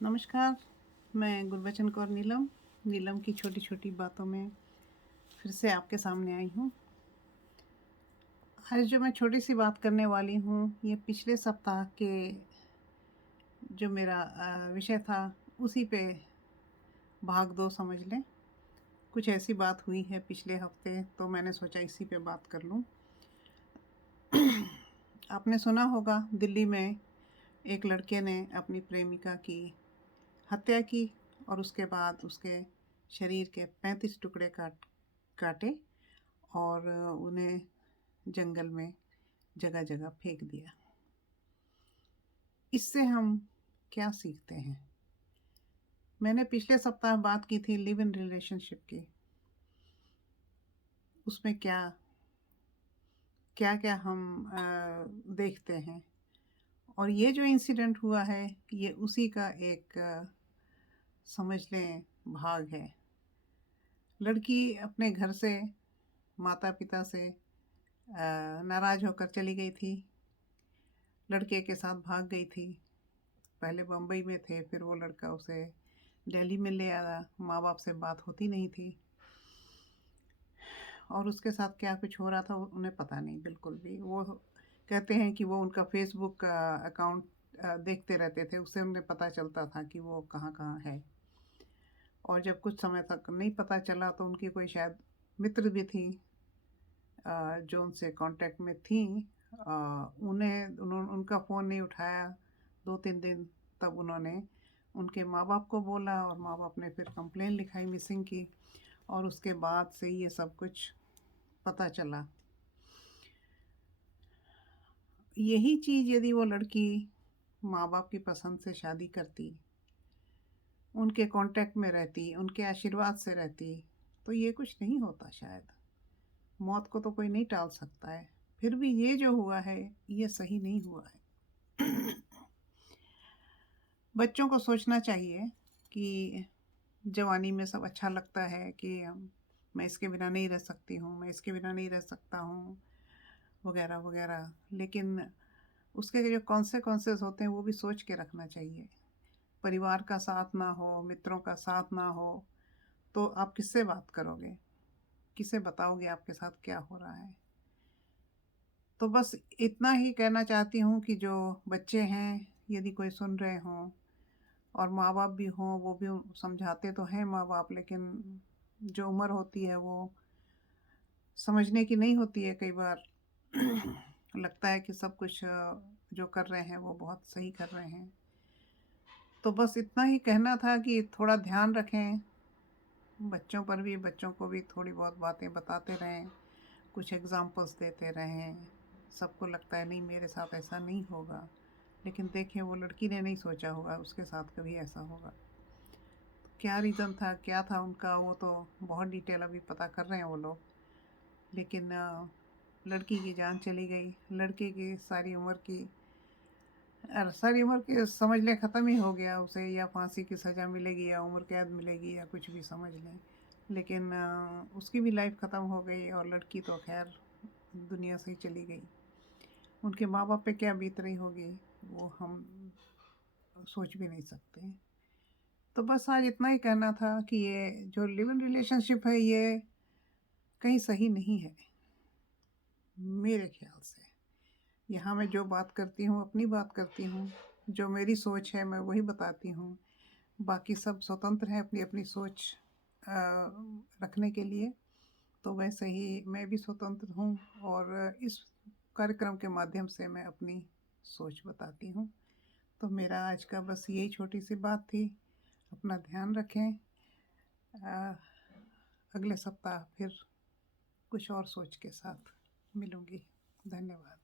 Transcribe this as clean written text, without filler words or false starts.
नमस्कार, मैं गुरबचन कौर नीलम, नीलम की छोटी छोटी बातों में फिर से आपके सामने आई हूँ। आज जो मैं छोटी सी बात करने वाली हूँ, ये पिछले सप्ताह के जो मेरा विषय था, उसी पे भाग दो समझ लें। कुछ ऐसी बात हुई है पिछले हफ्ते, तो मैंने सोचा इसी पे बात कर लूँ। आपने सुना होगा, दिल्ली में एक लड़के ने अपनी प्रेमिका की हत्या की और उसके बाद उसके शरीर के 35 टुकड़े काटे और उन्हें जंगल में जगह जगह फेंक दिया। इससे हम क्या सीखते हैं? मैंने पिछले सप्ताह बात की थी लिव इन रिलेशनशिप की। उसमें क्या क्या क्या हम देखते हैं, और ये जो इंसिडेंट हुआ है, ये उसी का एक समझ लें भाग है। लड़की अपने घर से, माता पिता से नाराज होकर चली गई थी, लड़के के साथ भाग गई थी। पहले बम्बई में थे, फिर वो लड़का उसे दिल्ली में ले आया। माँ बाप से बात होती नहीं थी और उसके साथ क्या कुछ हो रहा था उन्हें पता नहीं बिल्कुल भी। वो कहते हैं कि वो उनका फेसबुक अकाउंट देखते रहते थे, उससे उन्हें पता चलता था कि वो कहाँ कहाँ है। और जब कुछ समय तक नहीं पता चला तो उनकी कोई शायद मित्र भी थी जो उनसे कांटेक्ट में थी। उनका फ़ोन नहीं उठाया 2-3 दिन। तब उन्होंने उनके माँ बाप को बोला और माँ बाप ने फिर कंप्लेन लिखाई मिसिंग की, और उसके बाद से ये सब कुछ पता चला। यही चीज़ यदि वो लड़की माँ बाप की पसंद से शादी करती, उनके कांटेक्ट में रहती, उनके आशीर्वाद से रहती, तो ये कुछ नहीं होता शायद। मौत को तो कोई नहीं टाल सकता है, फिर भी ये जो हुआ है ये सही नहीं हुआ है। बच्चों को सोचना चाहिए कि जवानी में सब अच्छा लगता है कि मैं इसके बिना नहीं रह सकती हूँ, मैं इसके बिना नहीं रह सकता हूँ, वगैरह वगैरह। लेकिन उसके जो कॉन्सेक्वेंसेस होते हैं वो भी सोच के रखना चाहिए। परिवार का साथ ना हो, मित्रों का साथ ना हो, तो आप किससे बात करोगे? किसे बताओगे आपके साथ क्या हो रहा है? तो बस इतना ही कहना चाहती हूँ कि जो बच्चे हैं, यदि कोई सुन रहे हों और माँ बाप भी हों, वो भी समझाते तो हैं माँ बाप, लेकिन जो उम्र होती है वो समझने की नहीं होती है कई बार। लगता है कि सब कुछ जो कर रहे हैं वो बहुत सही कर रहे हैं। तो बस इतना ही कहना था कि थोड़ा ध्यान रखें, बच्चों पर भी, बच्चों को भी थोड़ी बहुत बातें बताते रहें, कुछ एग्जाम्पल्स देते रहें। सबको लगता है नहीं मेरे साथ ऐसा नहीं होगा, लेकिन देखें वो लड़की ने नहीं सोचा होगा उसके साथ कभी ऐसा होगा। क्या रीज़न था, क्या था उनका, वो तो बहुत डिटेल अभी पता कर रहे हैं वो लोग। लेकिन लड़की की जान चली गई, लड़के की सारी उम्र की समझ लें ख़त्म ही हो गया। उसे या फांसी की सज़ा मिलेगी या उम्र कैद मिलेगी या कुछ भी समझ लें, लेकिन उसकी भी लाइफ ख़त्म हो गई और लड़की तो खैर दुनिया से ही चली गई। उनके माँ बाप पे क्या बीत रही होगी वो हम सोच भी नहीं सकते। तो बस आज इतना ही कहना था कि ये जो लिव इन रिलेशनशिप है ये कहीं सही नहीं है मेरे ख्याल से। यहाँ मैं जो बात करती हूँ अपनी बात करती हूँ, जो मेरी सोच है मैं वही बताती हूँ। बाकी सब स्वतंत्र हैं अपनी अपनी सोच रखने के लिए। तो वैसे ही मैं भी स्वतंत्र हूँ और इस कार्यक्रम के माध्यम से मैं अपनी सोच बताती हूँ। तो मेरा आज का बस यही छोटी सी बात थी। अपना ध्यान रखें। अगले सप्ताह फिर कुछ और सोच के साथ मिलूँगी। धन्यवाद।